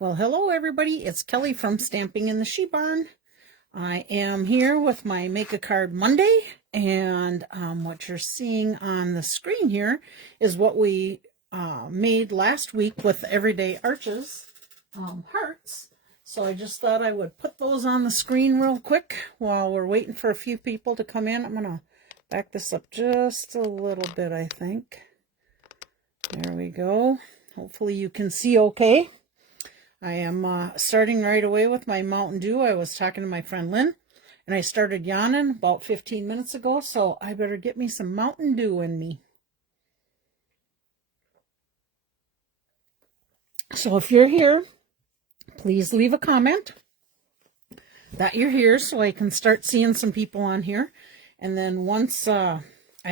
Well, hello everybody. It's Kelly from Stamping in the She Barn. I am here with my Make a Card Monday, and what you're seeing on the screen here is what we made last week with Everyday Arches hearts. So I just thought I would put those on the screen real quick while we're waiting for a few people to come in. I'm going to back this up just a little bit, I think. There we go. Hopefully you can see okay. I am starting right away with my Mountain Dew. I was talking to my friend Lynn, and I started yawning about 15 minutes ago, so I better get me some Mountain Dew in me. So if you're here, please leave a comment that you're here so I can start seeing some people on here. And then once I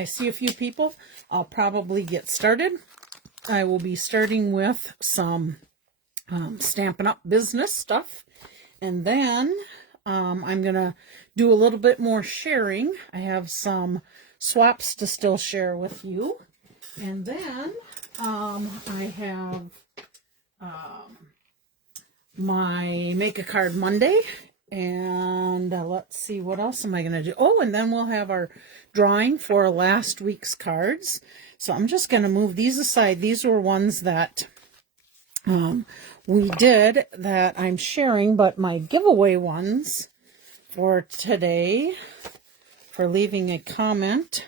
see a few people, I'll probably get started. I will be starting with some Stampin' Up business stuff, and then I'm gonna do a little bit more sharing. I have some swaps to still share with you, and then I have my Make a Card Monday, and let's see, what else am I gonna do? Oh, and then we'll have our drawing for last week's cards. So I'm just gonna move these aside. These were ones that we did that I'm sharing, but my giveaway ones for today, for leaving a comment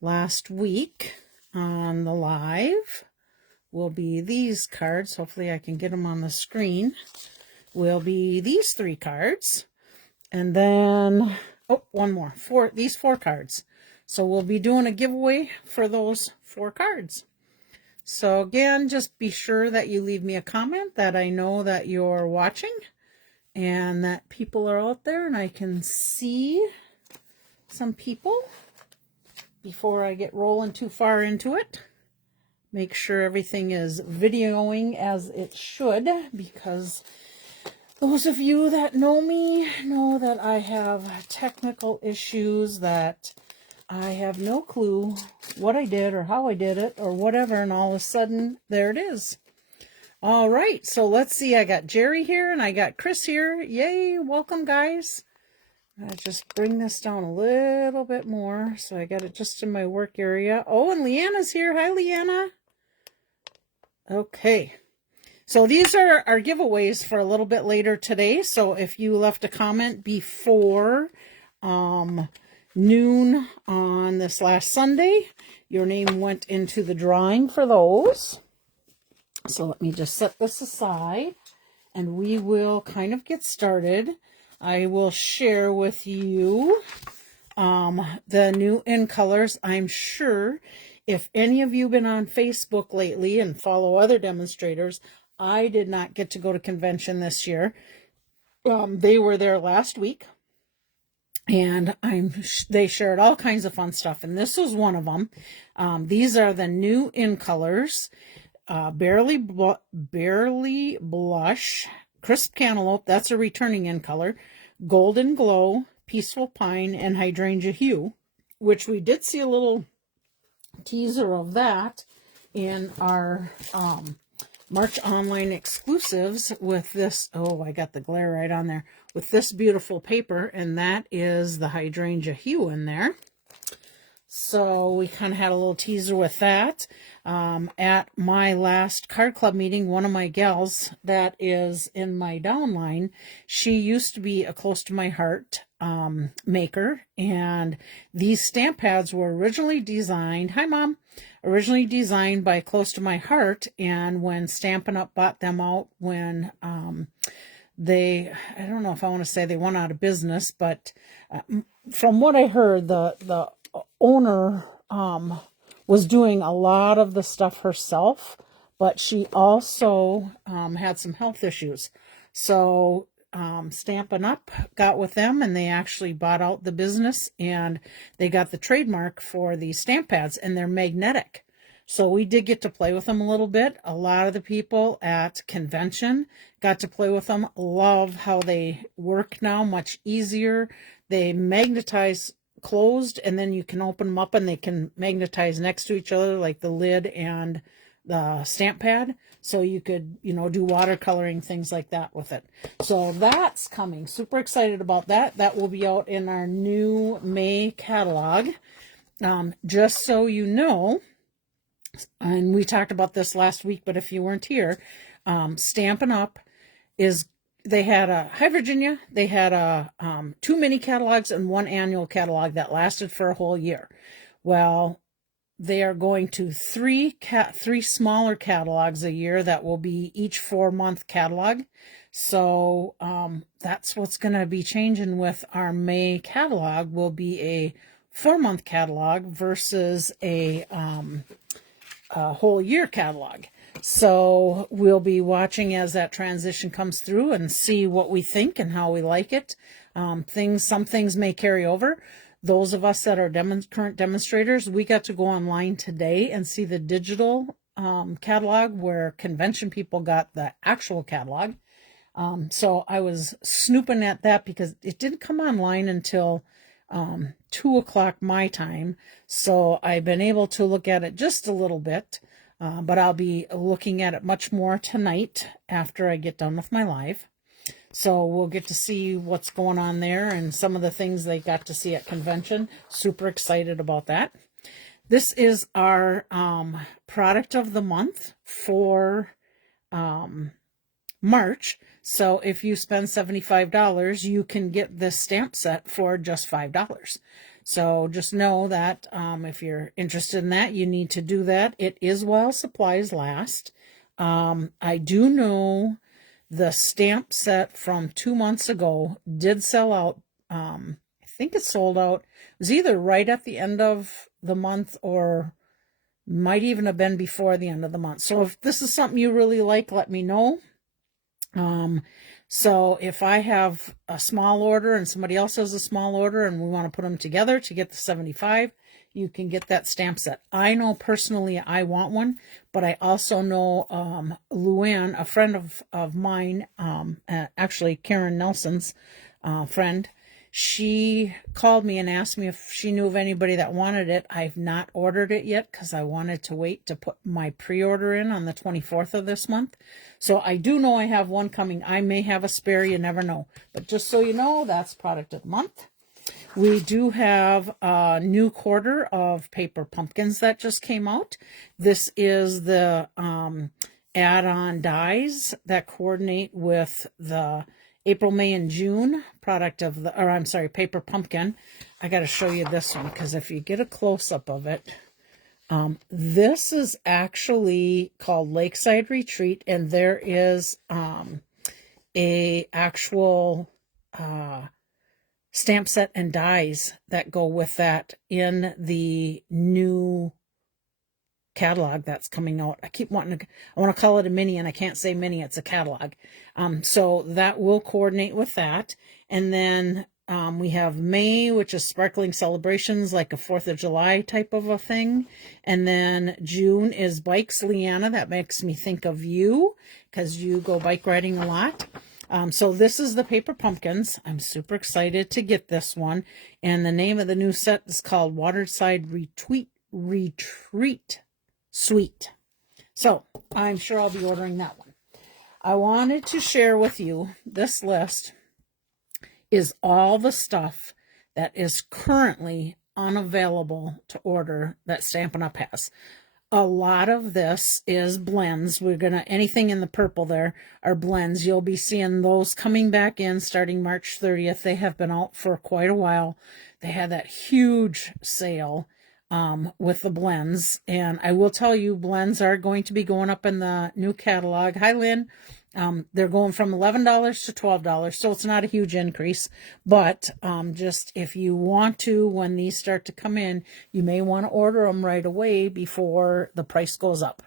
last week on the live, will be these cards. Hopefully I can get them on the screen. Will be these 3 cards. And then, oh, one more. These 4 cards. So we'll be doing a giveaway for those 4 cards. So again, just be sure that you leave me a comment that I know that you're watching and that people are out there and I can see some people before I get rolling too far into it. Make sure everything is videoing as it should, because those of you that know me know that I have technical issues, that I have no clue what I did or how I did it or whatever, and all of a sudden, there it is. All right, so let's see. I got Jerry here and I got Chris here. Yay, welcome, guys. I just bring this down a little bit more, so I got it just in my work area. Oh, and Leanna's here. Hi, Leanna. Okay, so these are our giveaways for a little bit later today. So if you left a comment before noon on this last Sunday, your name went into the drawing for those. So let me just set this aside and we will kind of get started. I will share with you the new in colors. I'm sure if any of you have been on Facebook lately and follow other demonstrators, I did not get to go to convention this year. They were there last week. And they shared all kinds of fun stuff, and this was one of them. These are the new in colors: Barely Blush, Crisp Cantaloupe, that's a returning in color, Golden Glow, Peaceful Pine, and Hydrangea Hue, which we did see a little teaser of that in our March online exclusives with this. Oh, I got the glare right on there. With this beautiful paper, and that is the Hydrangea Hue in there. So we kind of had a little teaser with that. At my last card club meeting, one of my gals that is in my downline, she used to be a close to my heart maker, and these stamp pads were originally designed, hi Mom, originally designed by Close to My Heart, and when Stampin' Up bought them out, when I don't know if I want to say they went out of business, but from what I heard, the owner was doing a lot of the stuff herself, but she also had some health issues. So Stampin' Up got with them, and they actually bought out the business, and they got the trademark for the stamp pads, and they're magnetic. So we did get to play with them a little bit. A lot of the people at convention got to play with them. Love how they work now, much easier. They magnetize closed, and then you can open them up and they can magnetize next to each other, like the lid and the stamp pad, so you could, you know, do watercoloring, things like that with it. So that's coming. Super excited about that. That will be out in our new May catalog. Just so you know, and we talked about this last week, but if you weren't here, Stampin' Up! They had hi Virginia, they had 2 mini catalogs and 1 annual catalog that lasted for a whole year. Well, they are going to 3 smaller catalogs a year that will be each 4-month catalog. So that's what's going to be changing with our May catalog. Will be a 4-month catalog versus a whole year catalog. So we'll be watching as that transition comes through and see what we think and how we like it. Some things may carry over. Those of us that are current demonstrators, we got to go online today and see the digital catalog, where convention people got the actual catalog. So I was snooping at that because it didn't come online until 2 o'clock my time. So I've been able to look at it just a little bit, but I'll be looking at it much more tonight after I get done with my live. So we'll get to see what's going on there and some of the things they got to see at convention. Super excited about that. This is our product of the month for March. So if you spend $75, you can get this stamp set for just $5. So just know that if you're interested in that, you need to do that. It is while supplies last. I do know the stamp set from 2 months ago did sell out. I think it sold out. It was either right at the end of the month or might even have been before the end of the month. So if this is something you really like, let me know. So if I have a small order and somebody else has a small order and we want to put them together to get the 75, you can get that stamp set. I know personally I want one, but I also know Luann, a friend of mine, actually Karen Nelson's friend, she called me and asked me if she knew of anybody that wanted it. I've not ordered it yet because I wanted to wait to put my pre-order in on the 24th of this month. So I do know I have one coming. I may have a spare, you never know. But just so you know, that's product of the month. We do have a new quarter of paper pumpkins that just came out. This is the add-on dies that coordinate with the April, May, and June product of the, or I'm sorry, paper pumpkin. I got to show you this one because if you get a close-up of it, this is actually called Lakeside Retreat, and there is a actual stamp set and dies that go with that in the new catalog that's coming out. I keep wanting to, I want to call it a mini and I can't say mini, it's a catalog. So that will coordinate with that. And then we have May, which is sparkling celebrations, like a 4th of July type of a thing. And then June is bikes, Leanna. That makes me think of you because you go bike riding a lot. So this is the paper pumpkins. I'm super excited to get this one. And the name of the new set is called Waterside Retreat Suite. So I'm sure I'll be ordering that one. I wanted to share with you, this list is all the stuff that is currently unavailable to order that Stampin' Up! Has. A lot of this is blends. We're going to, anything in the purple there are blends. You'll be seeing those coming back in starting March 30th. They have been out for quite a while. They had that huge sale with the blends. And I will tell you, blends are going to be going up in the new catalog. Hi, Lynn. They're going from $11 to $12, so it's not a huge increase. But just if you want to, when these start to come in, you may want to order them right away before the price goes up.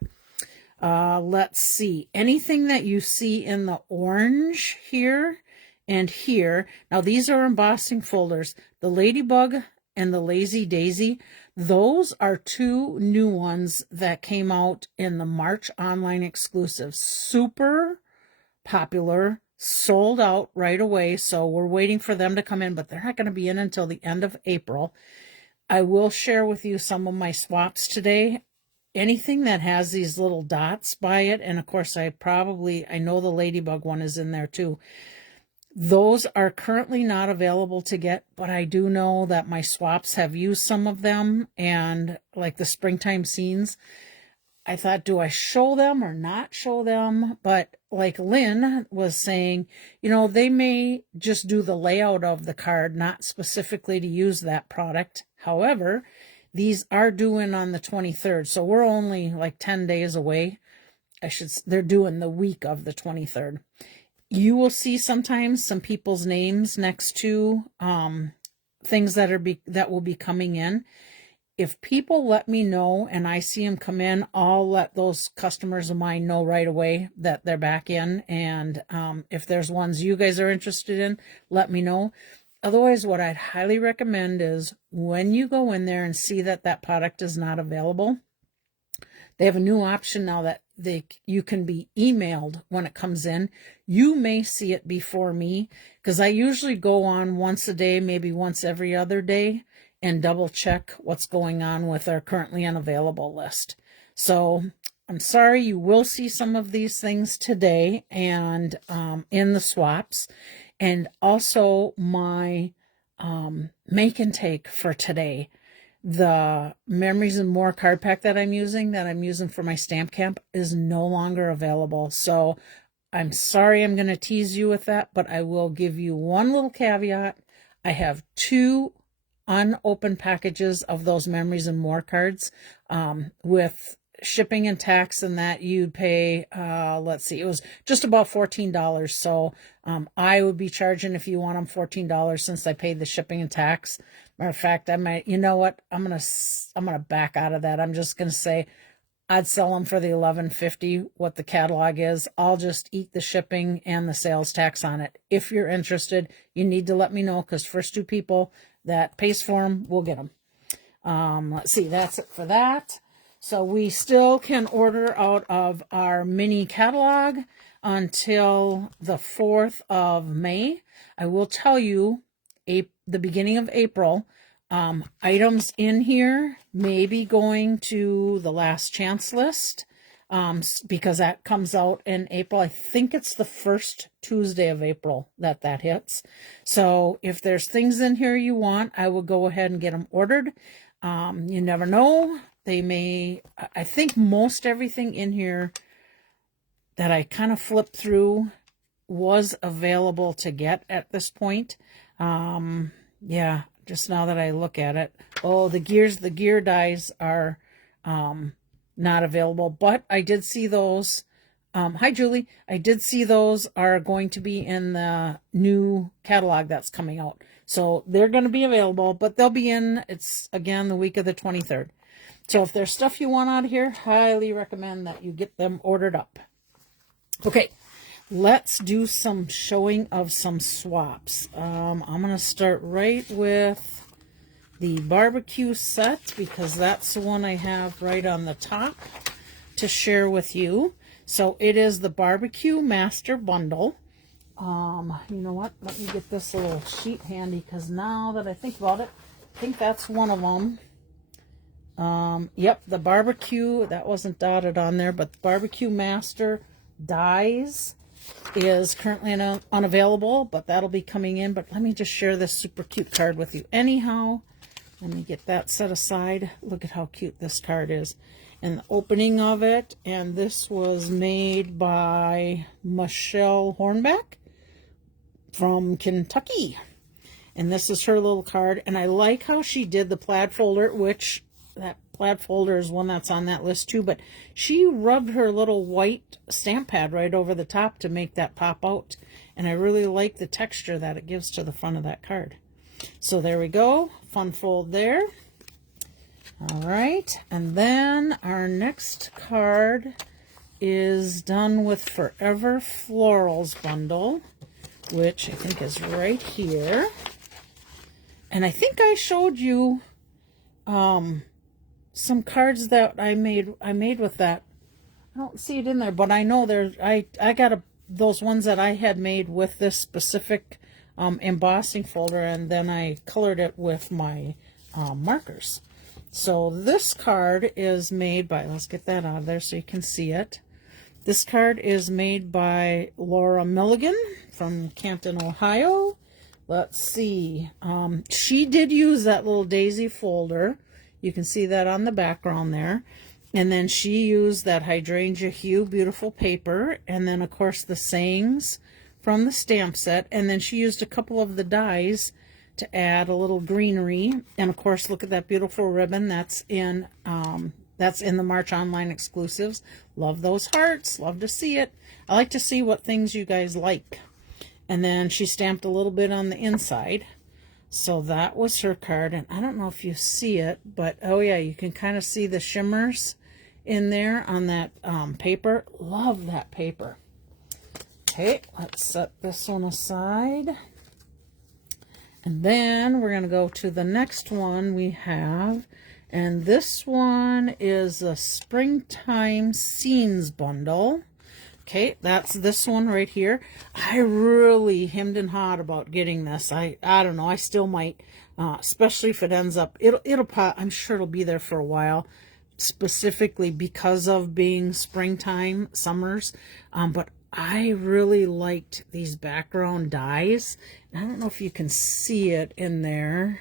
Let's see. Anything that you see in the orange here and here. Now, these are embossing folders. The Ladybug and the Lazy Daisy, those are 2 new ones that came out in the March online exclusive. Super popular, sold out right away, so we're waiting for them to come in, but they're not going to be in until the end of April. I will share with you some of my swaps today. anything that has these little dots by it, and of course I know the ladybug one is in there too. Those are currently not available to get, but I do know that my swaps have used some of them, and like the springtime scenes, I thought, do I show them or not show them? But like Lynn was saying, they may just do the layout of the card, not specifically to use that product. However, these are due in on the 23rd, so we're only like 10 days away. They're due in the week of the 23rd. You will see sometimes some people's names next to things that will be coming in. If people let me know and I see them come in, I'll let those customers of mine know right away that they're back in. And if there's ones you guys are interested in, let me know. Otherwise, what I'd highly recommend is when you go in there and see that product is not available, they have a new option now that you can be emailed when it comes in. You may see it before me, because I usually go on once a day, maybe once every other day, and double check what's going on with our currently unavailable list. So I'm sorry, you will see some of these things today and in the swaps. And also my make and take for today. The Memories and More card pack that I'm using for my stamp camp is no longer available. So I'm sorry I'm going to tease you with that, but I will give you one little caveat. I have 2 unopened packages of those Memories and More cards with shipping and tax, and that you'd pay, let's see, it was just about $14. So I would be charging, if you want them, $14 since I paid the shipping and tax. Matter of fact, I might, you know what, I'm gonna back out of that. I'm just gonna say I'd sell them for the $11.50 what the catalog is. I'll just eat the shipping and the sales tax on it. If you're interested, you need to let me know, because first 2 people that pays for them will get them. Let's see, that's it for that. So we still can order out of our mini catalog until the 4th of May. I will tell you, the beginning of April, items in here may be going to the last chance list, because that comes out in April. I think it's the first Tuesday of April that hits. So if there's things in here you want, I will go ahead and get them ordered. You never know. I think most everything in here that I kind of flipped through was available to get at this point. Yeah, just now that I look at it. Oh, the gear dies are not available, but I did see those. Hi, Julie. I did see those are going to be in the new catalog that's coming out. So they're going to be available, but they'll be in, it's again the week of the 23rd. So if there's stuff you want out of here, highly recommend that you get them ordered up. Okay, let's do some showing of some swaps. I'm going to start right with the barbecue set, because that's the one I have right on the top to share with you. So it is the Barbecue Master Bundle. You know what? Let me get this little sheet handy, because now that I think about it, I think that's one of them. Yep, the barbecue, that wasn't dotted on there, but the Barbecue Master dies is currently unavailable, but that'll be coming in. But let me just share this super cute card with you anyhow. Let me get that set aside. Look at how cute this card is. And the opening of it, and this was made by Michelle Hornback from Kentucky. And this is her little card, and I like how she did the plaid folder, which that plaid folder is one that's on that list too, but she rubbed her little white stamp pad right over the top to make that pop out, and I really like the texture that it gives to the front of that card. So there we go, fun fold there. All right, and then our next card is done with Forever Florals bundle, which I think is right here. And I think I showed you some cards that I made with that. I don't see it in there, but I know I got those ones that I had made with this specific embossing folder, and then I colored it with my markers. So this card is made by, let's get that out of there so you can see it. This card is made by Laura Milligan from Canton, Ohio. Let's see. She did use that little daisy folder. You can see that on the background there. And then she used that hydrangea hue beautiful paper. And then, of course, the sayings from the stamp set. And then she used a couple of the dies to add a little greenery. And, of course, look at that beautiful ribbon. That's in the March Online exclusives. Love those hearts. Love to see it. I like to see what things you guys like. And then she stamped a little bit on the inside. So that was her card. And I don't know if you see it, but oh yeah, you can kind of see the shimmers in there on that paper. Love that paper. Okay, let's set this one aside. And then we're going to go to the next one we have. And this one is a Springtime Scenes bundle. Okay, that's this one right here. I really hemmed and hawed about getting this. I don't know. I still might, especially if it ends up. I'm sure it'll be there for a while, specifically because of being springtime, summers. But I really liked these background dies. I don't know if you can see it in there,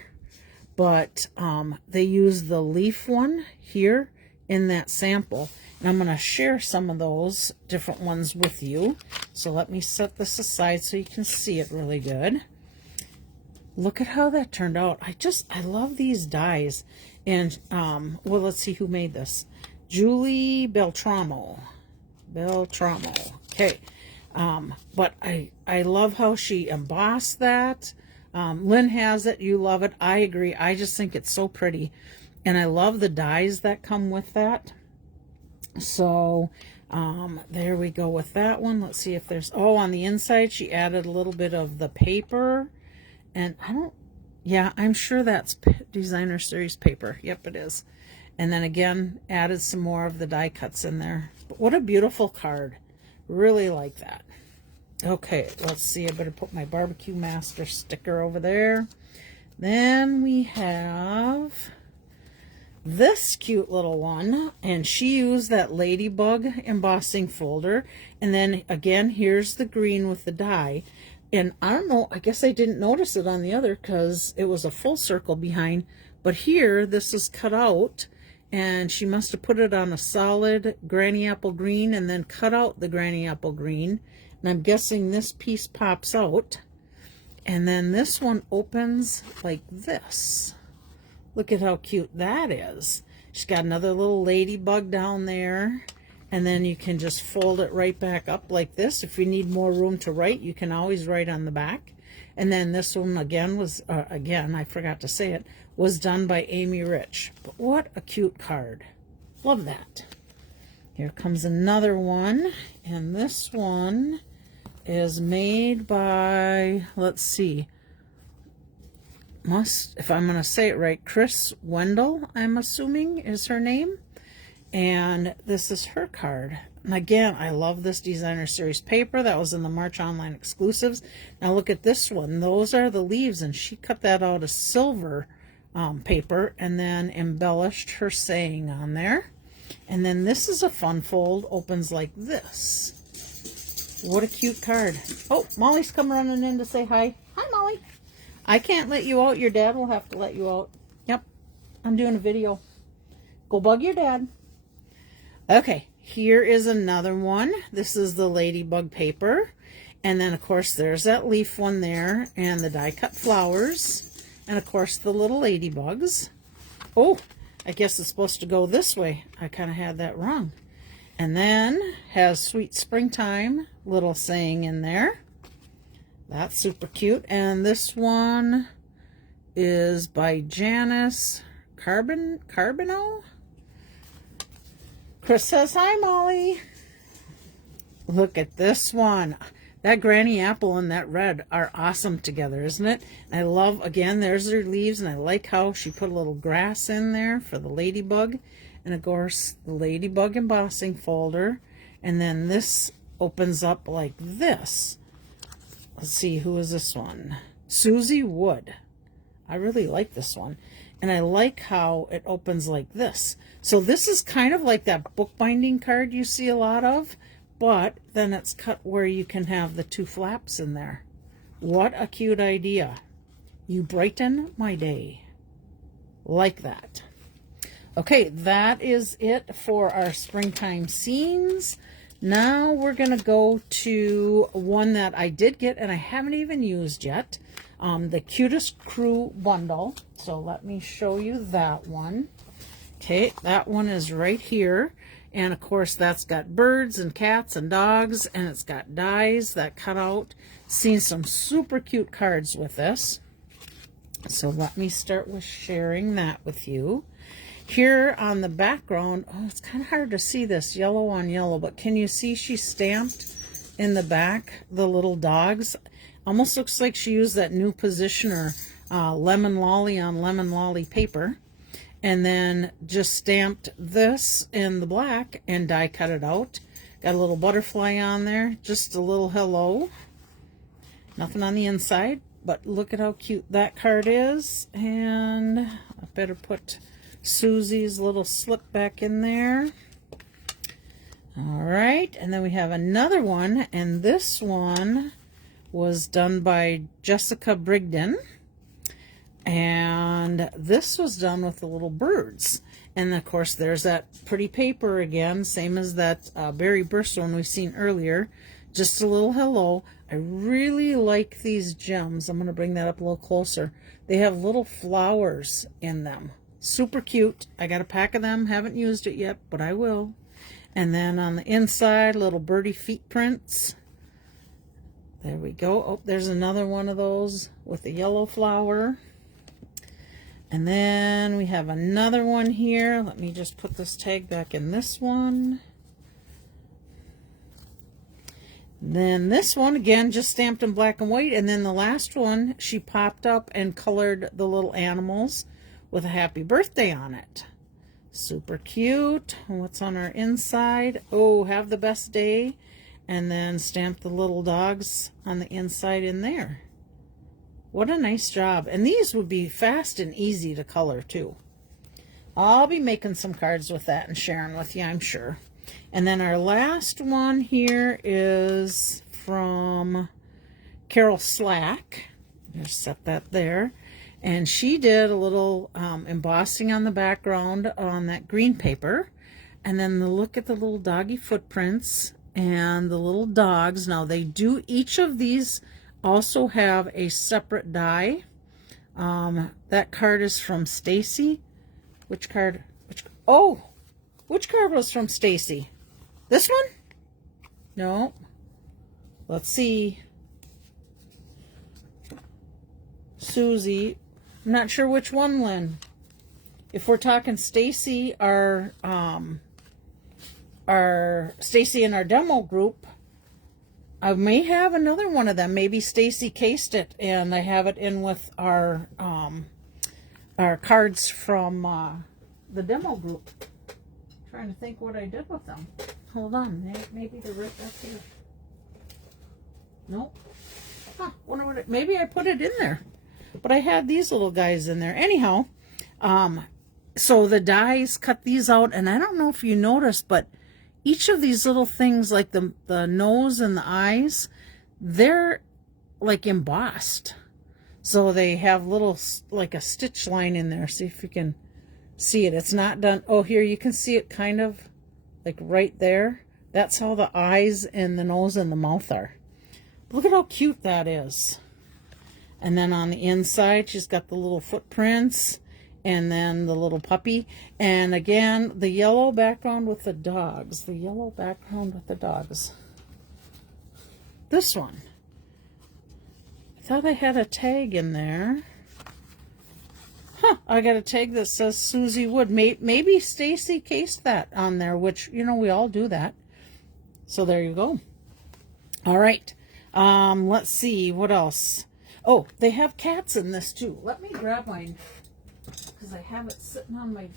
but they use the leaf one here in that sample. And I'm going to share some of those different ones with you. So let me set this aside so you can see it really good. Look at how that turned out. I love these dies. And, well, let's see who made this. Julie Beltramo. Okay. But I love how she embossed that. Lynn has it. You love it. I agree. I just think it's so pretty. And I love the dies that come with that. So, there we go with that one. Let's see if there's, oh, on the inside, she added a little bit of the paper. And yeah, I'm sure that's Designer Series paper. Yep, it is. And then again, added some more of the die cuts in there. But what a beautiful card. Really like that. Okay, let's see. I better put my Barbecue Master sticker over there. Then we have this cute little one, and she used that ladybug embossing folder. And then again, here's the green with the die. And I don't know, I guess I didn't notice it on the other because it was a full circle behind. But here, this is cut out, and she must have put it on a solid granny apple green and then cut out the granny apple green. And I'm guessing this piece pops out. And then this one opens like this. Look at how cute that is. She's got another little ladybug down there. And then you can just fold it right back up like this. If you need more room to write, you can always write on the back. And then this one again was, I forgot to say it, was done by Amy Rich. But what a cute card. Love that. Here comes another one. And this one is made by, let's see, if I'm going to say it right, Chris Wendell, I'm assuming is her name. And this is her card. And again, I love this Designer Series paper. That was in the March Online exclusives. Now look at this one. Those are the leaves, and she cut that out of silver paper and then embellished her saying on there. And then this is a fun fold. Opens like this. What a cute card. Oh, Molly's come running in to say hi. Hi, Molly. I can't let you out. Your dad will have to let you out. Yep, I'm doing a video. Go bug your dad. Okay, here is another one. This is the ladybug paper. And then, of course, there's that leaf one there. And the die-cut flowers. And, of course, the little ladybugs. Oh, I guess it's supposed to go this way. I kind of had that wrong. And then has Sweet Springtime little saying in there. That's super cute. And this one is by Janice Carbino. Chris says, hi, Molly. Look at this one. That granny apple and that red are awesome together, isn't it? I love, again, there's her leaves, and I like how she put a little grass in there for the ladybug. And, of course, the ladybug embossing folder. And then this opens up like this. Let's see, who is this one? Susie Wood. I really like this one. And I like how it opens like this. So this is kind of like that bookbinding card you see a lot of, but then it's cut where you can have the 2 flaps in there. What a cute idea. You brighten my day. Like that. Okay, that is it for our springtime scenes. Now we're going to go to one that I did get and I haven't even used yet. The Cutest Crew bundle. So let me show you that one. Okay, that one is right here. And of course that's got birds and cats and dogs, and it's got dies that cut out. Seen some super cute cards with this. So let me start with sharing that with you. Here on the background, oh, it's kind of hard to see this yellow on yellow, but can you see she stamped in the back the little dogs? Almost looks like she used that new positioner lemon lolly on lemon lolly paper, and then just stamped this in the black and die cut it out. Got a little butterfly on there, just a little hello. Nothing on the inside, but look at how cute that card is. And I better put Susie's little slip back in there. All right, and then we have another one, and this one was done by Jessica Brigden, and this was done with the little birds. And of course there's that pretty paper again, same as that Berry Burst one we've seen earlier. Just a little hello. I really like these gems. I'm going to bring that up a little closer. They have little flowers in them. Super cute. I got a pack of them. Haven't used it yet, but I will. And then on the inside, little birdie feet prints. There we go. Oh, there's another one of those with a yellow flower. And then we have another one here. Let me just put this tag back in this one. Then this one, again, just stamped in black and white. And then the last one, she popped up and colored the little animals with a happy birthday on it. Super cute. What's on our inside? Oh, have the best day. And then stamp the little dogs on the inside in there. What a nice job. And these would be fast and easy to color too. I'll be making some cards with that and sharing with you, I'm sure. And then our last one here is from Carol Slack. Just set that there. And she did a little embossing on the background on that green paper. And then look at the little doggy footprints and the little dogs. Now they do, each of these also have a separate die. That card is from Stacy. Which card? Which card was from Stacy? This one? No. Let's see. Susie. I'm not sure which one, Lynn. If we're talking Stacy, our Stacy in our demo group, I may have another one of them. Maybe Stacy cased it, and I have it in with our cards from the demo group. Trying to think what I did with them. Hold on, maybe they're right back here. Nope. Huh, wonder what maybe I put it in there. But I had these little guys in there. Anyhow, so the dies cut these out, and I don't know if you noticed, but each of these little things, like the nose and the eyes, they're like embossed. So they have little, like a stitch line in there. See if you can see it. It's not done. Oh, here you can see it kind of like right there. That's how the eyes and the nose and the mouth are. Look at how cute that is. And then on the inside, she's got the little footprints and then the little puppy. And again, the yellow background with the dogs. The yellow background with the dogs. This one. I thought I had a tag in there. Huh, I got a tag that says Susie Wood. Maybe Stacy cased that on there, which, you know, we all do that. So there you go. All right. Let's see. What else? Oh, they have cats in this too. Let me grab mine because I have it sitting on my,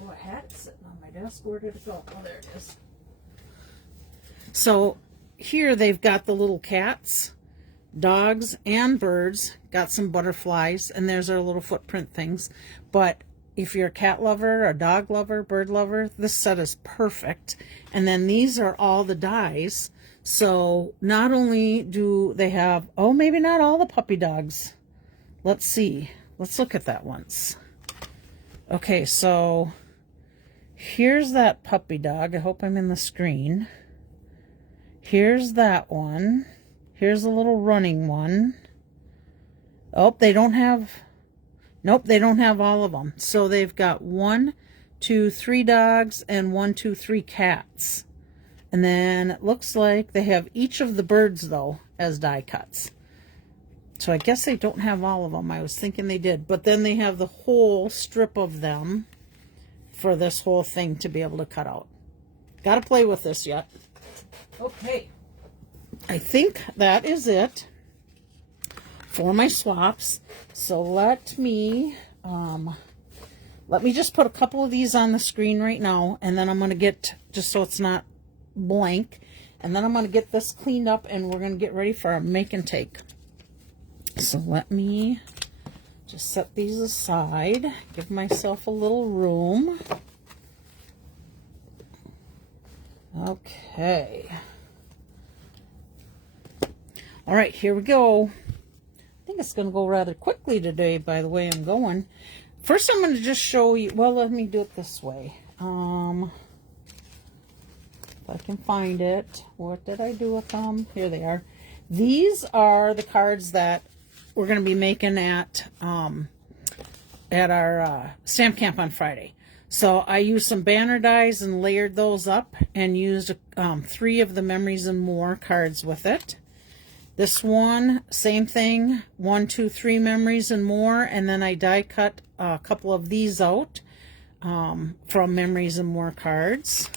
oh, I had it sitting on my desk. Where did it go? Oh, there it is. So here they've got the little cats, dogs, and birds. Got some butterflies, and there's our little footprint things. But if you're a cat lover, a dog lover, bird lover, this set is perfect. And then these are all the dies. So not only do they have, oh, maybe not all the puppy dogs. Let's see. Let's look at that once. Okay, so here's that puppy dog. I hope I'm in the screen. Here's that one. Here's a little running one. Oh, they don't have, nope, they don't have all of them. So they've got 1, 2, 3 dogs and 1, 2, 3 cats. And then it looks like they have each of the birds, though, as die cuts. So I guess they don't have all of them. I was thinking they did. But then they have the whole strip of them for this whole thing to be able to cut out. Got to play with this yet. Okay. I think that is it for my swaps. So let me just put a couple of these on the screen right now. And then I'm going to get, just so it's not blank, and then I'm going to get this cleaned up and we're going to get ready for our make and take. So let me just set these aside, give myself a little room. Okay. All right, here we go. I think it's going to go rather quickly today by the way I'm going. First I'm going to just show you, well, let me do it this way. If I can find it. What did I do with them? Here they are. These are the cards that we're going to be making at our stamp camp on Friday. So I used some banner dies and layered those up and used 3 of the Memories and More cards with it. This one, same thing, 1, 2, 3 Memories and More, and then I die cut a couple of these out from Memories and More cards.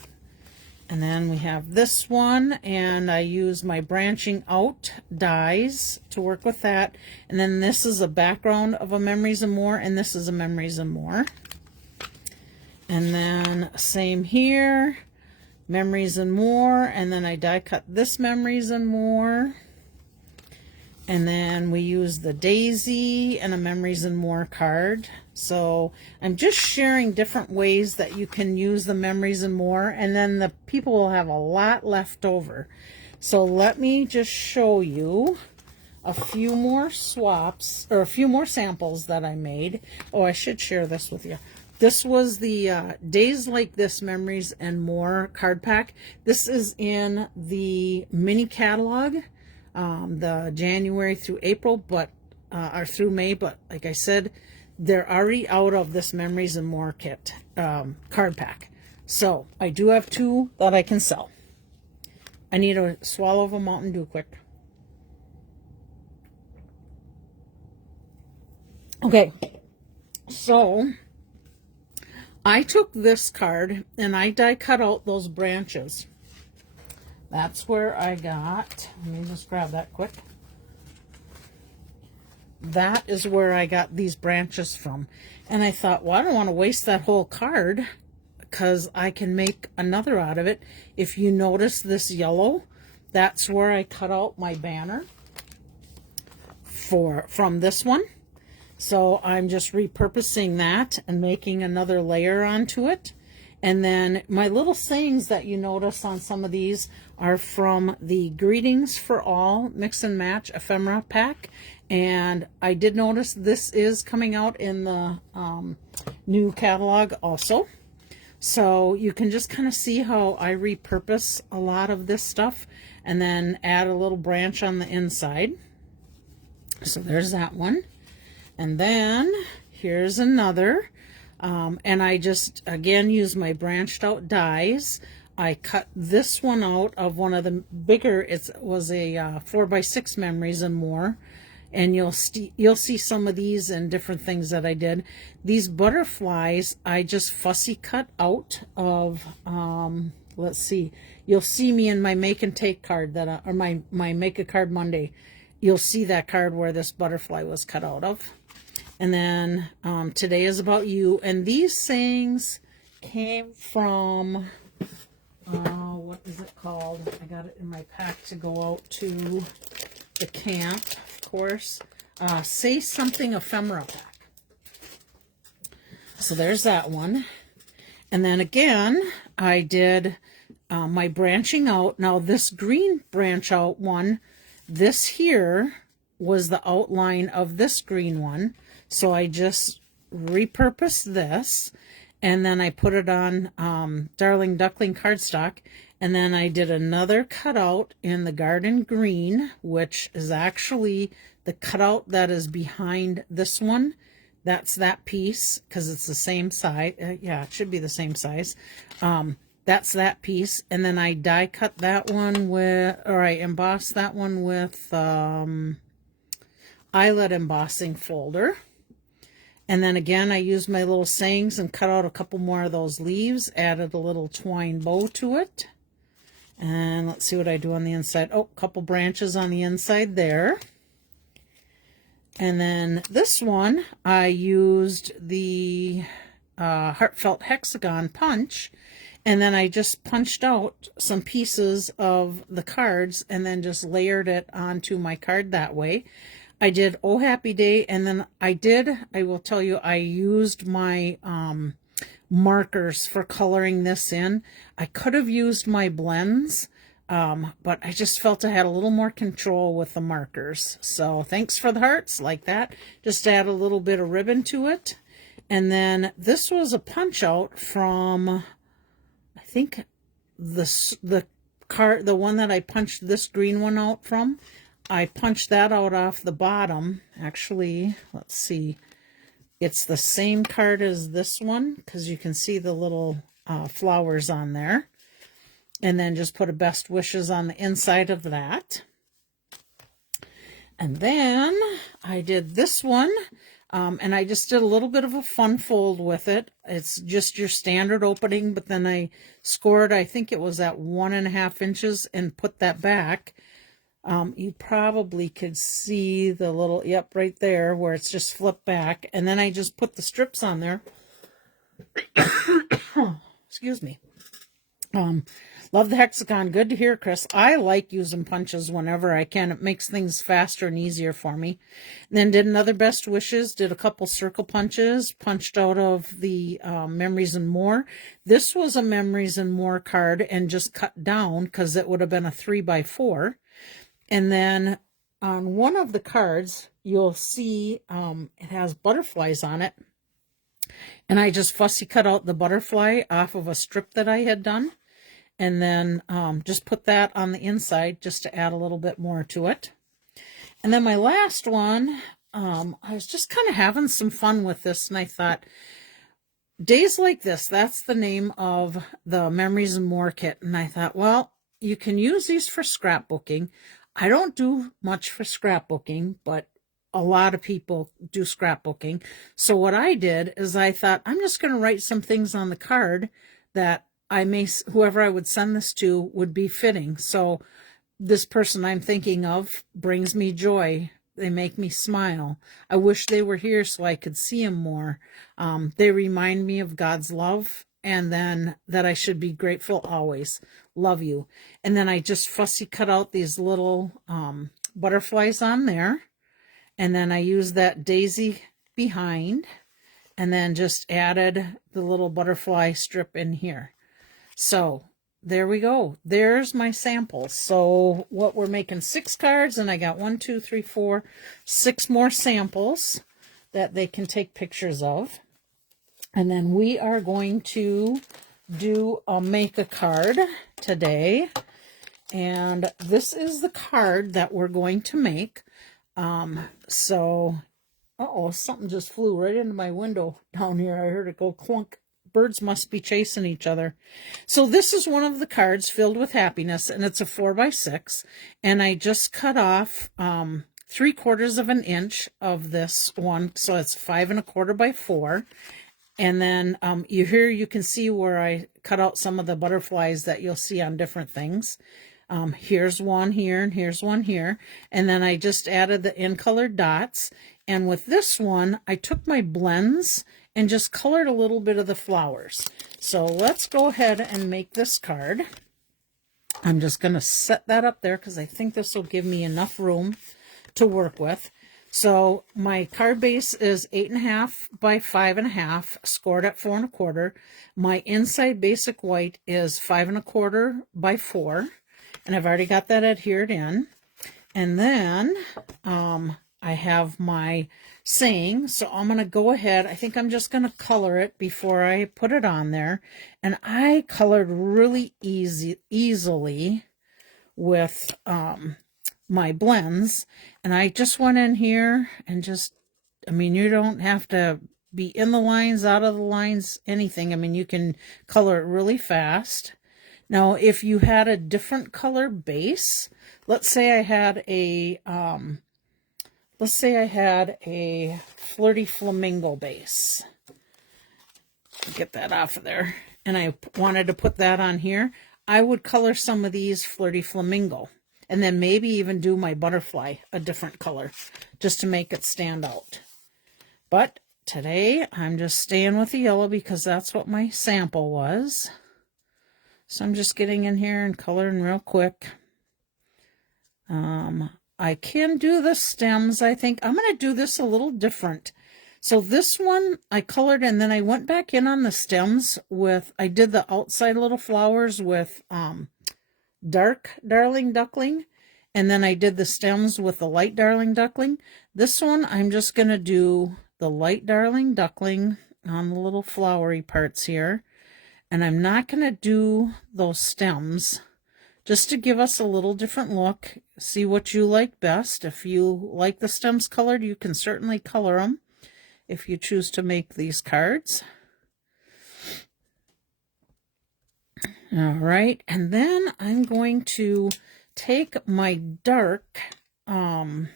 And then we have this one, and I use my branching out dies to work with that. And then this is a background of a Memories and More, and this is a Memories and More. And then same here, Memories and More, and then I die cut this Memories and More. And then we use the Daisy and a Memories and More card. So I'm just sharing different ways that you can use the Memories and More, and then the people will have a lot left over. So let me just show you a few more swaps, or a few more samples that I made. Oh, I should share this with you. This was the Days Like This Memories and More card pack. This is in the mini catalog, the January through April, but or through May, but like I said, they're already out of this Memories and More kit card pack. So I do have 2 that I can sell. I need a swallow of a Mountain Dew quick. Okay, so I took this card and I die cut out those branches. That's where I got, let me just grab that quick. That is where I got these branches from. And I thought, well, I don't want to waste that whole card because I can make another out of it. If you notice this yellow, that's where I cut out my banner from this one. So I'm just repurposing that and making another layer onto it. And then my little sayings that you notice on some of these are from the Greetings for All Mix and Match Ephemera pack. And I did notice this is coming out in the new catalog also. So you can just kind of see how I repurpose a lot of this stuff and then add a little branch on the inside. So there's that one. And then here's another. And I just, again, use my branched out dies. I cut this one out of one of the bigger, it was a 4x6 Memories and More. And you'll see some of these and different things that I did. These butterflies, I just fussy cut out of, let's see. You'll see me in my Make and Take card, that or my Make a Card Monday. You'll see that card where this butterfly was cut out of. And then Today is About You. And these sayings came from, what is it called? I got it in my pack to go out to the camp, of course. Say Something Ephemera pack. So there's that one. And then again, I did my branching out. Now this green branch out one, this here was the outline of this green one. So I just repurposed this, and then I put it on Darling Duckling cardstock, and then I did another cutout in the garden green, which is actually the cutout that is behind this one. That's that piece, because it's the same size. Yeah, it should be the same size. That's that piece. And then I die cut that one with, or I embossed that one with eyelet embossing folder. And then again, I used my little sayings and cut out a couple more of those leaves, added a little twine bow to it. And let's see what I do on the inside. Oh, a couple branches on the inside there. And then this one, I used the Heartfelt Hexagon punch, and then I just punched out some pieces of the cards and then just layered it onto my card that way. I did Oh Happy Day, and then I will tell you, I used my markers for coloring this in. I could have used my blends, but I just felt I had a little more control with the markers. So thanks for the hearts, like that. Just add a little bit of ribbon to it. And then this was a punch out from, I think, the one that I punched this green one out from. I punched that out off the bottom. Actually, let's see. It's the same card as this one, because you can see the little flowers on there. And then just put a best wishes on the inside of that. And then I did this one, and I just did a little bit of a fun fold with it. It's just your standard opening, but then I scored, I think it was at 1.5 inches, and put that back. You probably could see the little, yep, right there where it's just flipped back. And then I just put the strips on there. Excuse me. Love the hexagon. Good to hear, Chris. I like using punches whenever I can. It makes things faster and easier for me. And then did another best wishes, did a couple circle punches, punched out of the Memories and More. This was a Memories and More card and just cut down because it would have been a 3x4. And then on one of the cards, you'll see it has butterflies on it. And I just fussy cut out the butterfly off of a strip that I had done. And then just put that on the inside just to add a little bit more to it. And then my last one, I was just kind of having some fun with this. And I thought, Days Like This, that's the name of the Memories and More kit. And I thought, well, you can use these for scrapbooking. I don't do much for scrapbooking, but a lot of people do scrapbooking. So what I did is I thought, I'm just going to write some things on the card that whoever I would send this to would be fitting. So this person I'm thinking of brings me joy. They make me smile. I wish they were here so I could see them more. They remind me of God's love, and then that I should be grateful always. Love you. And then I just fussy cut out these little butterflies on there. And then I used that daisy behind, and then just added the little butterfly strip in here. So there we go. There's my samples. So what we're making 6 cards, and I got 1, 2, 3, 4, 6 more samples that they can take pictures of. And then we are going to do a make a card today. And this is the card that we're going to make. Uh-oh, something just flew right into my window down here. I heard it go clunk. Birds must be chasing each other. So this is one of the cards filled with happiness, and it's a 4x6. And I just cut off 3/4 of an inch of this one, so it's 5 1/4 by 4. And then you can see where I cut out some of the butterflies that you'll see on different things. Here's one here, and here's one here. And then I just added the in-colored dots. And with this one, I took my blends and just colored a little bit of the flowers. So let's go ahead and make this card. I'm just going to set that up there because I think this will give me enough room to work with. So my card base is 8.5 by 5.5, scored at 4.25. My inside basic white is 5.25 by 4, and I've already got that adhered in. And then I have my saying, so I'm going to go ahead. I think I'm just going to color it before I put it on there. And I colored really easily with my blends, and I just went in here and just, I mean, you don't have to be in the lines, out of the lines, anything. I mean, you can color it really fast. Now, if you had a different color base, let's say I had a Flirty Flamingo base. Get that off of there. And I wanted to put that on here. I would color some of these Flirty Flamingo. And then maybe even do my butterfly a different color, just to make it stand out. But today, I'm just staying with the yellow because that's what my sample was. So I'm just getting in here and coloring real quick. I can do the stems, I think. I'm going to do this a little different. So this one I colored, and then I went back in on the stems with, I did the outside little flowers with dark Darling Duckling, and then I did the stems with the light Darling Duckling. This one I'm just going to do the light Darling Duckling on the little flowery parts here, and I'm not going to do those stems, just to give us a little different look. See what you like best. If you like the stems colored, you can certainly color them if you choose to make these cards. All right, and then I'm going to take my dark Darling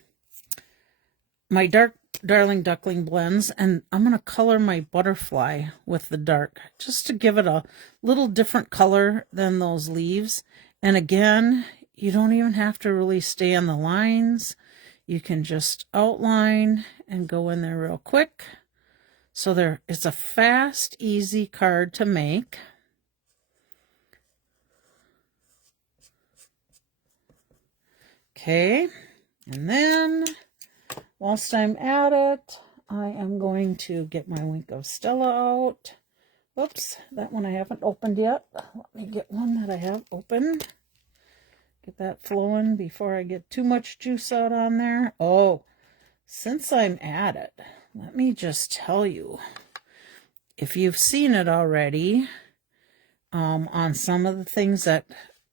Duckling blends, and I'm going to color my butterfly with the dark, just to give it a little different color than those leaves. And again, you don't even have to really stay on the lines. You can just outline and go in there real quick. So it's a fast, easy card to make. Okay, and then whilst I'm at it, I am going to get my Wink of Stella out. Whoops, that one I haven't opened yet. Let me get one that I have open. Get that flowing before I get too much juice out on there. Oh, since I'm at it, let me just tell you, if you've seen it already, on some of the things that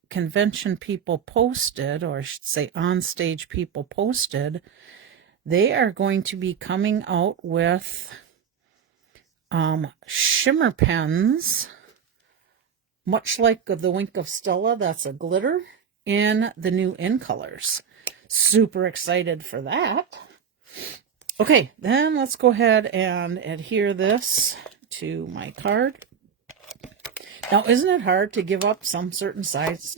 convention people posted, or I should say on stage people posted, they are going to be coming out with shimmer pens, much like the Wink of Stella, that's a glitter, in the new in colors. Super excited for that. Okay, then let's go ahead and adhere this to my card. Now, isn't it hard to give up some certain size,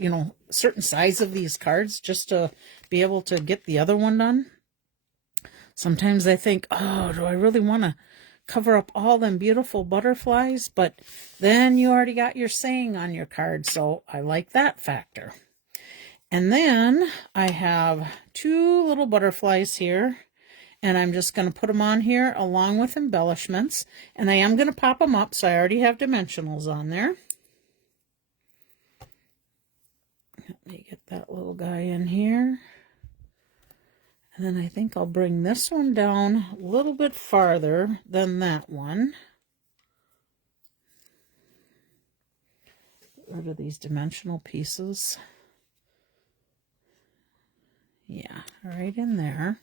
certain size of these cards just to be able to get the other one done? Sometimes I think, oh, do I really want to cover up all them beautiful butterflies? But then you already got your saying on your card, so I like that factor. And then I have two little butterflies here, and I'm just going to put them on here along with embellishments. And I am going to pop them up, so I already have dimensionals on there. Let me get that little guy in here. And then I think I'll bring this one down a little bit farther than that one. Get rid of these dimensional pieces. Yeah, right in there.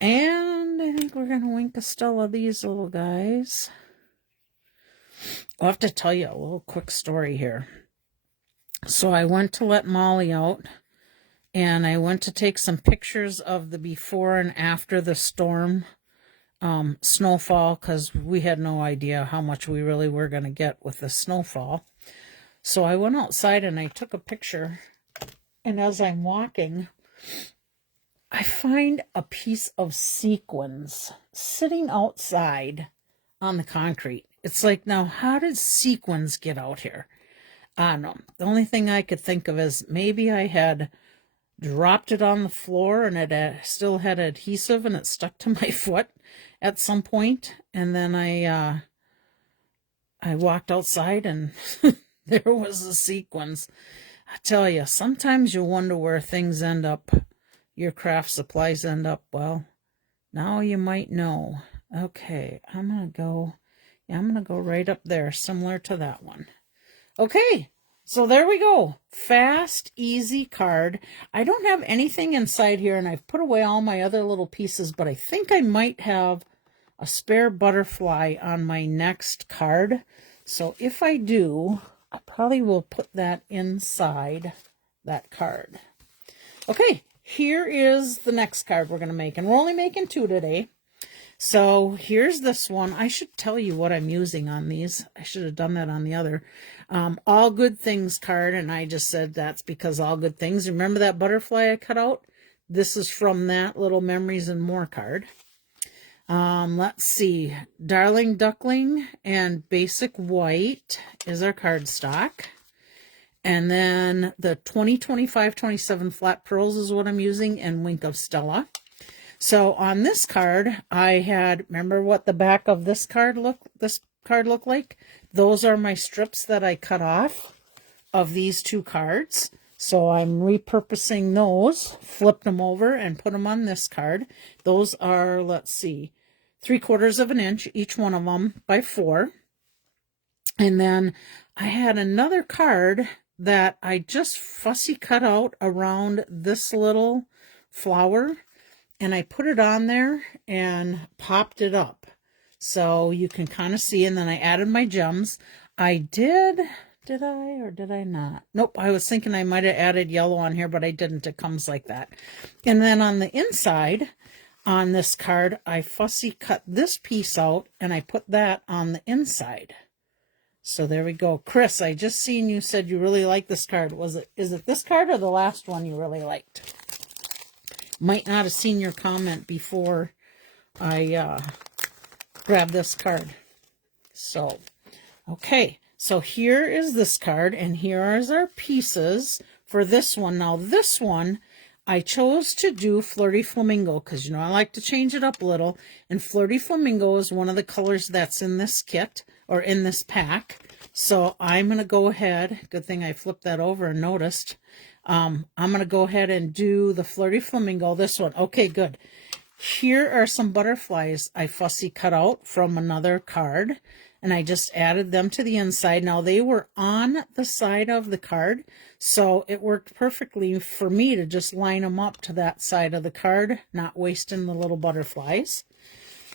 And I think we're going to Wink of Stella these little guys. I'll have to tell you a little quick story here. So I went to let Molly out, and I went to take some pictures of the before and after the storm snowfall, because we had no idea how much we really were going to get with the snowfall. So I went outside and I took a picture, and as I'm walking, I find a piece of sequins sitting outside on the concrete. It's like, now, how did sequins get out here? I don't know. The only thing I could think of is maybe I had dropped it on the floor, and it still had adhesive, and it stuck to my foot at some point. And then I walked outside, and there was the sequins. I tell you, sometimes you wonder where things end up, your craft supplies end up. Well, now you might know. Okay, I'm going to go right up there, similar to that one. Okay, so there we go. Fast, easy card. I don't have anything inside here, and I've put away all my other little pieces, but I think I might have a spare butterfly on my next card. So if I do, I probably will put that inside that card. Okay, here is the next card we're going to make, and we're only making 2 today. So here's this one. I should tell you what I'm using on these. I should have done that on the other. All Good Things card, and I just said that's because All Good Things. Remember that butterfly I cut out? This is from that little Memories and More card. Let's see. Darling Duckling and Basic White is our card stock. And then the 20-25-27 Flat Pearls is what I'm using, and Wink of Stella. So on this card, I had, remember what the back of this card looked like? Those are my strips that I cut off of these 2 cards. So I'm repurposing those, flipped them over, and put them on this card. Those are, let's see, 3/4 of an inch, each one of them, by 4. And then I had another card that I just fussy cut out around this little flower, and I put it on there and popped it up so you can kind of see. And then I added my gems. I did I or did I not? Nope, I was thinking I might have added yellow on here, but I didn't. It comes like that. And then on the inside on this card, I fussy cut this piece out and I put that on the inside. So there we go. Chris, I just seen you said you really like this card. Is it this card or the last one you really liked? Might not have seen your comment before I grabbed this card. So, okay. So here is this card, and here is our pieces for this one. Now this one, I chose to do Flirty Flamingo because, you know, I like to change it up a little. And Flirty Flamingo is one of the colors that's in this kit, or in this pack. So I'm going to go ahead. Good thing I flipped that over and noticed. I'm going to go ahead and do the Flirty Flamingo, this one. Okay, good. Here are some butterflies I fussy cut out from another card, and I just added them to the inside. Now, they were on the side of the card, so it worked perfectly for me to just line them up to that side of the card, not wasting the little butterflies.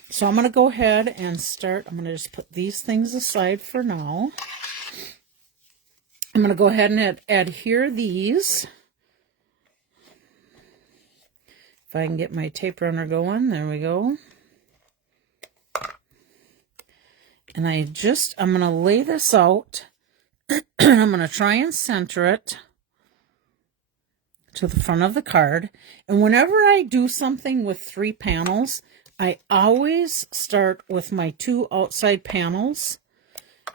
So I'm going to go ahead and start. I'm going to just put these things aside for now. I'm going to go ahead and adhere these. If I can get my tape runner going, there we go. And I'm going to lay this out. I'm going to try and center it to the front of the card. And whenever I do something with 3 panels, I always start with my 2 outside panels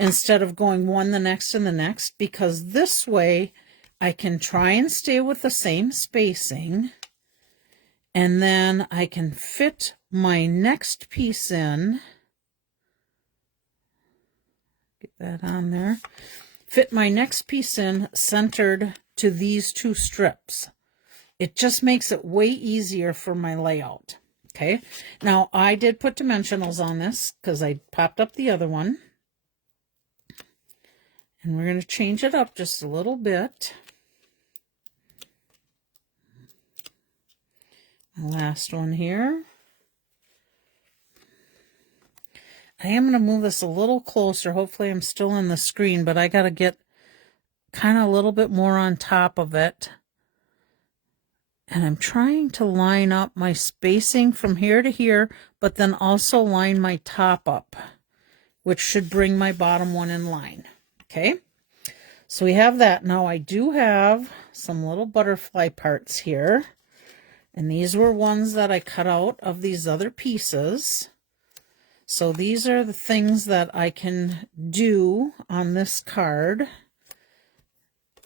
instead of going one the next and the next, because this way I can try and stay with the same spacing, and then I can fit my next piece in. Get that on there. Fit my next piece in centered to these 2 strips. It just makes it way easier for my layout. Okay, now I did put dimensionals on this because I popped up the other one. And we're going to change it up just a little bit. The last one here. I am going to move this a little closer. Hopefully I'm still in the screen, but I got to get kind of a little bit more on top of it. And I'm trying to line up my spacing from here to here, but then also line my top up, which should bring my bottom one in line. Okay, so we have that. Now I do have some little butterfly parts here, and these were ones that I cut out of these other pieces. So these are the things that I can do on this card.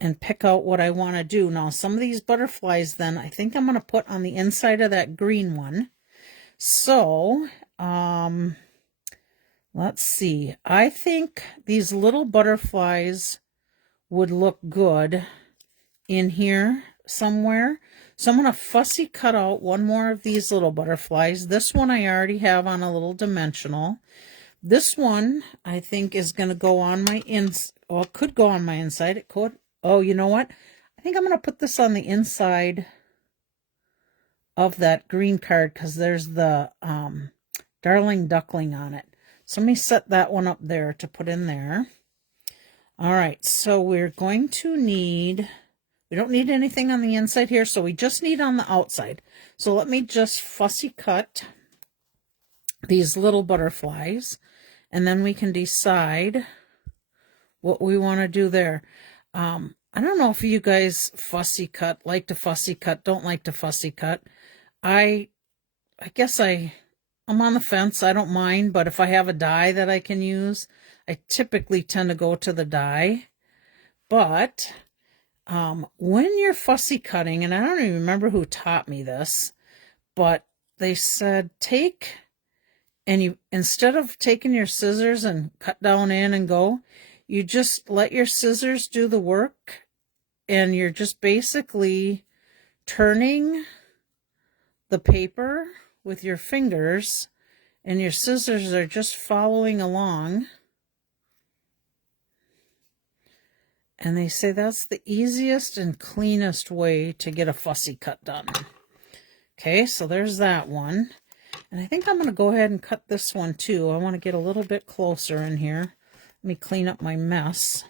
and pick out what I want to do. Now, some of these butterflies then I think I'm going to put on the inside of that green one. So, let's see. I think these little butterflies would look good in here somewhere. So I'm going to fussy cut out one more of these little butterflies. This one I already have on a little dimensional. This one I think is going to go on my well, it could go on my inside. It could. Oh, you know what? I think I'm going to put this on the inside of that green card because there's the Darling Duckling on it. So let me set that one up there to put in there. All right, so we're going to need, we don't need anything on the inside here, so we just need on the outside. So let me just fussy cut these little butterflies, and then we can decide what we want to do there. I don't know if you guys fussy cut, like to fussy cut, don't like to fussy cut. I guess I'm on the fence. I don't mind, but if I have a die that I can use, I typically tend to go to the die. But when you're fussy cutting, and I don't even remember who taught me this, but they said take, and you, instead of taking your scissors and cut down in and go, you just let your scissors do the work, and you're just basically turning the paper with your fingers, and your scissors are just following along. And they say that's the easiest and cleanest way to get a fussy cut done. Okay, so there's that one. And I think I'm going to go ahead and cut this one too. I want to get a little bit closer in here. Let me clean up my mess.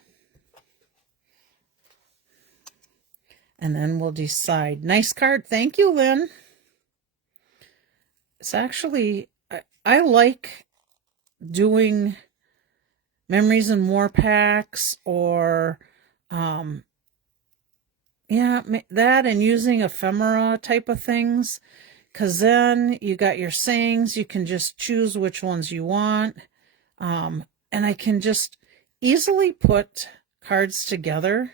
And then we'll decide. Nice card. Thank you, Lynn. It's actually, I like doing Memories and More packs, or yeah, that, and using ephemera type of things, because then you got your sayings, you can just choose which ones you want, and I can just easily put cards together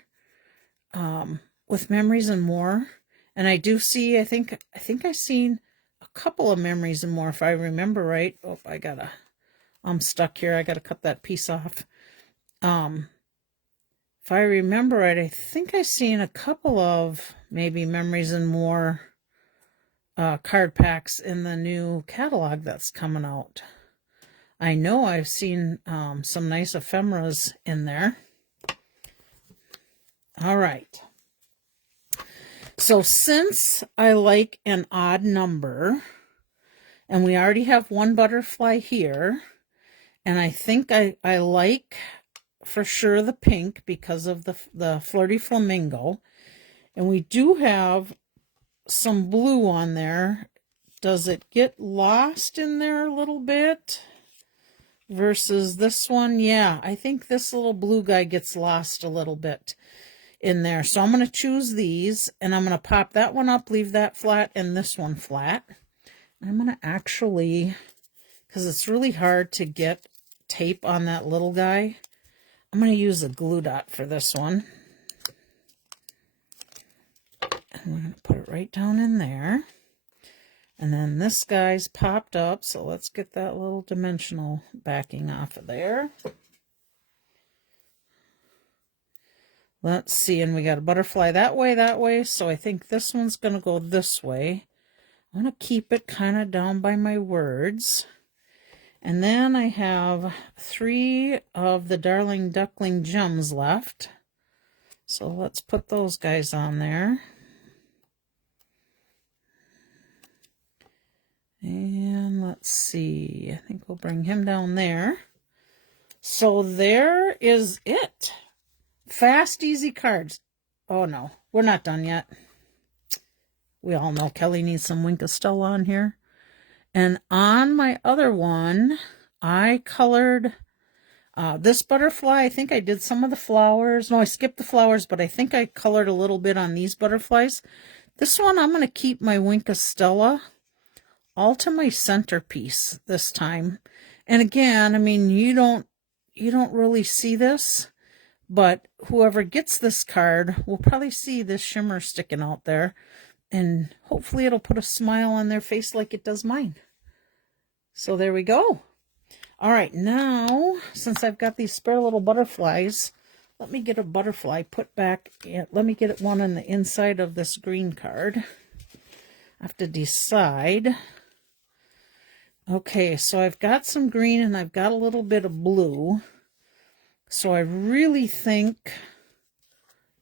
with Memories and More. And I do see, I think I've seen a couple of Memories and More, if I remember right. Oh, I'm stuck here. I gotta cut that piece off. If I remember right, I think I've seen a couple of maybe Memories and More card packs in the new catalog that's coming out. I know I've seen some nice ephemeras in there. All right. So since I like an odd number, and we already have one butterfly here, and I think I like for sure the pink because of the Flirty Flamingo, and we do have some blue on there. Does it get lost in there a little bit versus this one? Yeah, I think this little blue guy gets lost a little bit in there. So I'm going to choose these, and I'm going to pop that one up, leave that flat, and this one flat. I'm going to actually, because it's really hard to get tape on that little guy, I'm going to use a glue dot for this one. And we're going to put it right down in there. And then this guy's popped up, so let's get that little dimensional backing off of there. Let's see, and we got a butterfly that way, so I think this one's going to go this way. I'm going to keep it kind of down by my words. And then I have 3 of the Darling Duckling gems left. So let's put those guys on there. And let's see, I think we'll bring him down there. So there is it. Fast, easy cards. Oh no, we're not done yet. We all know Kelly needs some Wink-A-Stella on here. And on my other one, I colored this butterfly. I think I did some of the flowers. No, I skipped the flowers, but I think I colored a little bit on these butterflies. This one, I'm going to keep my Wink-A-Stella all to my centerpiece this time. And again, I mean, you don't really see this, but whoever gets this card will probably see this shimmer sticking out there, and hopefully it'll put a smile on their face like it does mine. So there we go. All right, now, since I've got these spare little butterflies, let me get a butterfly put back. Let me get one on the inside of this green card. I have to decide. Okay, so I've got some green and I've got a little bit of blue. So I really think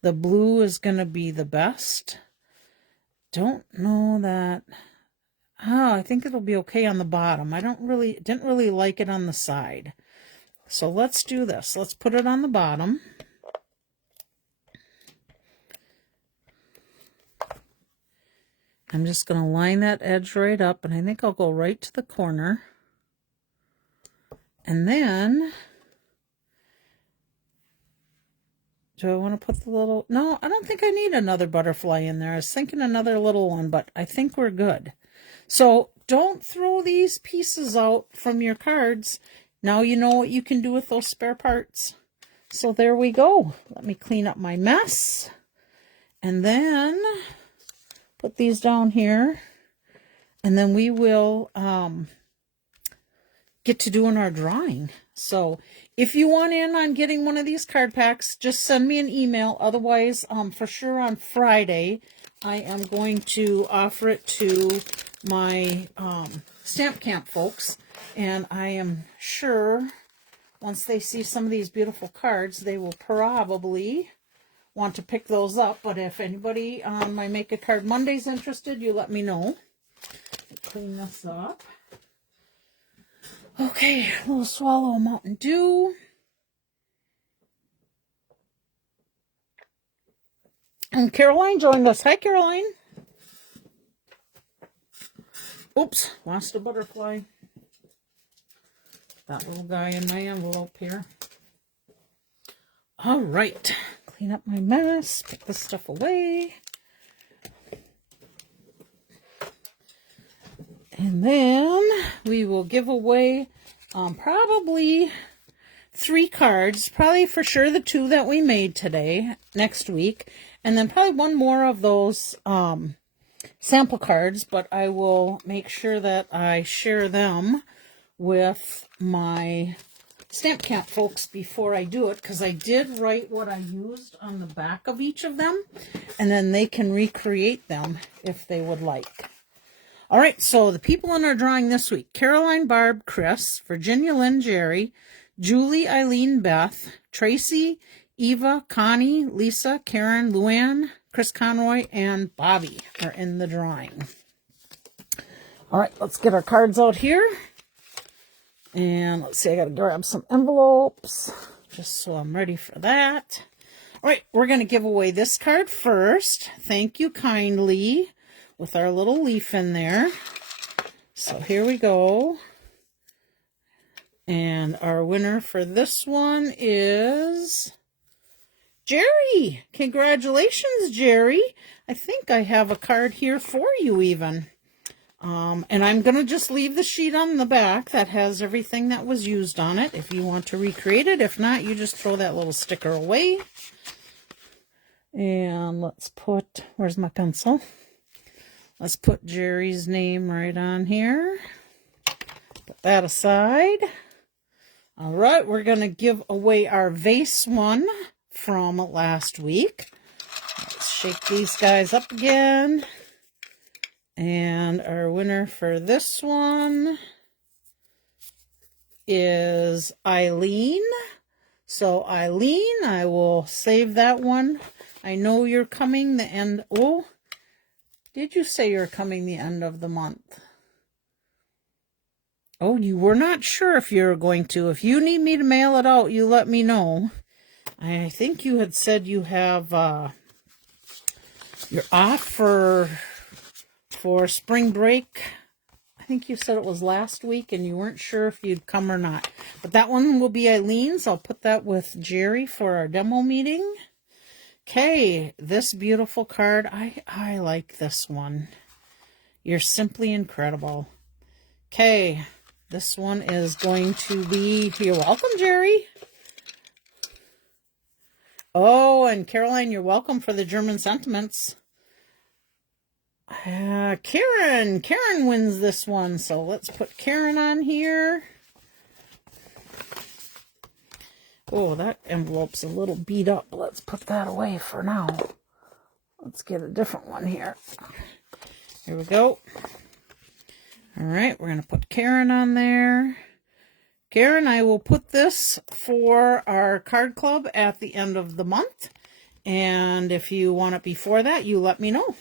the blue is going to be the best. Don't know that. Oh, I think it'll be okay on the bottom. Didn't really like it on the side. So let's do this. Let's put it on the bottom. I'm just going to line that edge right up, and I think I'll go right to the corner. And then, do I want to put the little, no, I don't think I need another butterfly in there. I was thinking another little one, but I think we're good. So don't throw these pieces out from your cards. Now you know what you can do with those spare parts. So there we go. Let me clean up my mess. And then put these down here. And then we will get to doing our drawing. So if you want in on getting one of these card packs, just send me an email. Otherwise, for sure on Friday, I am going to offer it to my Stamp Camp folks. And I am sure once they see some of these beautiful cards, they will probably want to pick those up. But if anybody on my Make a Card Monday's interested, you let me know. Clean this up. Okay, a little swallow of Mountain Dew. And Caroline joined us. Hi, Caroline. Oops, lost a butterfly. That little guy in my envelope here. All right, clean up my mess, put this stuff away. And then we will give away probably 3 cards, probably for sure the 2 that we made today, next week, and then probably one more of those sample cards, but I will make sure that I share them with my Stamp Camp folks before I do it, because I did write what I used on the back of each of them, and then they can recreate them if they would like. All right, so the people in our drawing this week: Caroline, Barb, Chris, Virginia, Lynn, Jerry, Julie, Eileen, Beth, Tracy, Eva, Connie, Lisa, Karen, Luann, Chris Conroy, and Bobby are in the drawing. All right, let's get our cards out here. And let's see, I got to grab some envelopes just so I'm ready for that. All right, we're going to give away this card first. Thank you kindly, with our little leaf in there. So here we go. And our winner for this one is Jerry. Congratulations, Jerry. I think I have a card here for you even. And I'm going to just leave the sheet on the back that has everything that was used on it if you want to recreate it. If not, you just throw that little sticker away. And let's put, where's my pencil? Let's put Jerry's name right on here. Put that aside. All right, we're going to give away our vase one from last week. Let's shake these guys up again. And our winner for this one is Eileen. So Eileen, I will save that one. I know you're coming the end. Oh, did you say you're coming the end of the month? Oh, you were not sure if you were going to. If you need me to mail it out, you let me know. I think you had said you have, you're off for spring break. I think you said it was last week and you weren't sure if you'd come or not. But that one will be Eileen's. I'll put that with Jerry for our demo meeting. Okay, this beautiful card. I like this one. You're simply incredible. Okay, this one is going to be, you're welcome, Jerry. Oh, and Caroline, you're welcome for the German sentiments. Karen wins this one, so let's put Karen on here. Oh, that envelope's a little beat up. Let's put that away for now. Let's get a different one here. Here we go. All right, we're going to put Karen on there. Karen, I will put this for our card club at the end of the month. And if you want it before that, you let me know.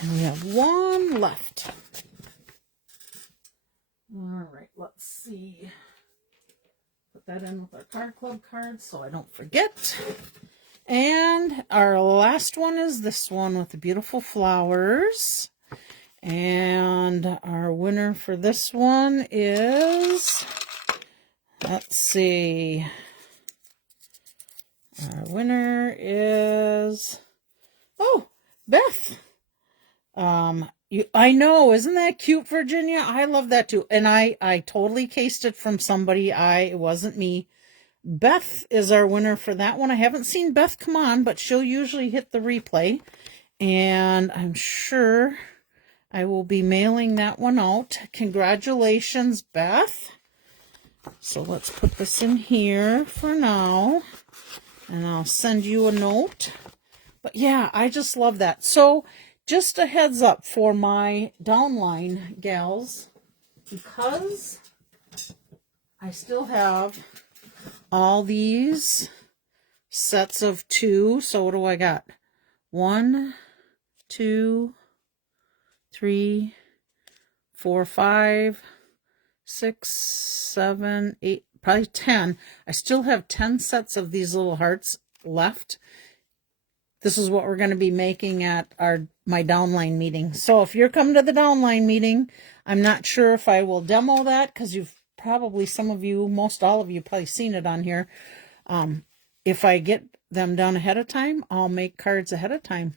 And we have one left. All right, let's see. Put that in with our card club cards so I don't forget. And our last one is this one with the beautiful flowers. And our winner for this one is, let's see. Our winner is, oh, Beth. I know, isn't that cute, Virginia? I love that too. And I totally cased it from somebody. It wasn't me. Beth is our winner for that one. I haven't seen Beth come on, but she'll usually hit the replay. And I'm sure I will be mailing that one out. Congratulations, Beth. So let's put this in here for now. And I'll send you a note. But yeah, I just love that. So just a heads up for my downline gals, because I still have all these sets of 2. So what do I got? 1, 2, 3, 4, 5, 6, 7, 8, probably 10. I still have 10 sets of these little hearts left. This is what we're going to be making at my downline meeting. So if you're coming to the downline meeting, I'm not sure if I will demo that, because you've probably, some of you, most all of you, probably seen it on here. If I get them done ahead of time, I'll make cards ahead of time.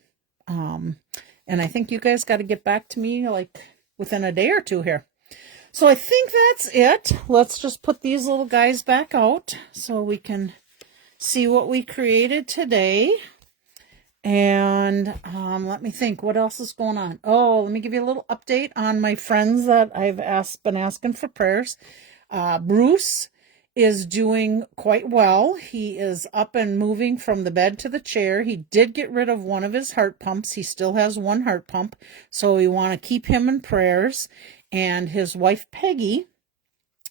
And I think you guys got to get back to me like within a day or two here. So I think that's it. Let's just put these little guys back out so we can see what we created today. And let me think, what else is going on? Oh, let me give you a little update on my friends that I've been asking for prayers. Bruce is doing quite well. He is up and moving from the bed to the chair. He did get rid of one of his heart pumps. He still has one heart pump, so we want to keep him in prayers. And his wife, Peggy,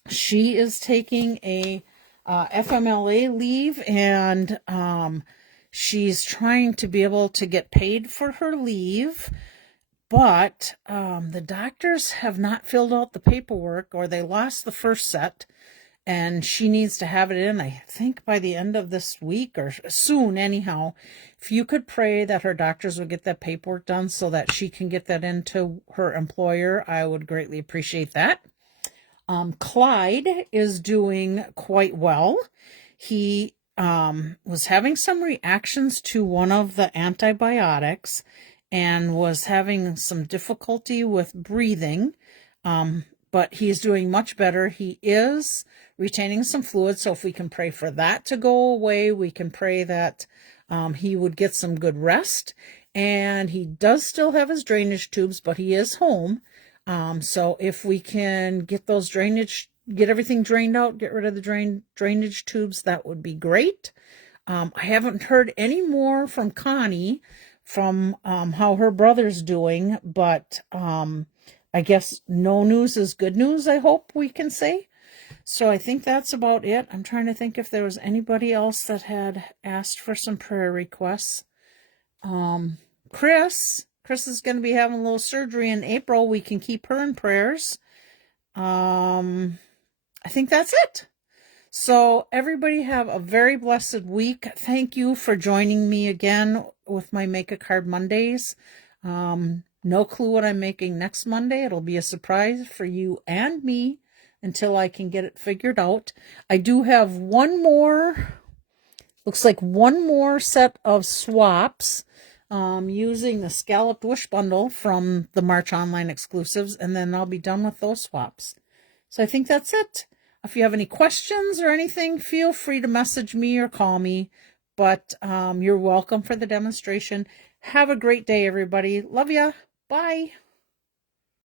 she is taking a FMLA leave, and she's trying to be able to get paid for her leave, but the doctors have not filled out the paperwork, or they lost the first set, and she needs to have it in, I think, by the end of this week or soon anyhow. If you could pray that her doctors would get that paperwork done so that she can get that into her employer, I would greatly appreciate that. Clyde is doing quite well. He was having some reactions to one of the antibiotics and was having some difficulty with breathing, but he's doing much better. He is retaining some fluid, so if we can pray for that to go away, we can pray that he would get some good rest. And he does still have his drainage tubes, but he is home. So if we can get those get everything drained out, get rid of the drainage tubes, that would be great. I haven't heard any more from Connie from how her brother's doing, but I guess no news is good news, I hope we can say. So I think that's about it. I'm trying to think if there was anybody else that had asked for some prayer requests. Chris is going to be having a little surgery in April. We can keep her in prayers. I think that's it. So everybody have a very blessed week. Thank you for joining me again with my Make a Card Mondays. No clue what I'm making next Monday. It'll be a surprise for you and me until I can get it figured out. I do have one more set of swaps using the Scalloped Wish Bundle from the March Online exclusives, and then I'll be done with those swaps. So I think that's it. If you have any questions or anything, feel free to message me or call me. But you're welcome for the demonstration. Have a great day, everybody. Love ya. Bye.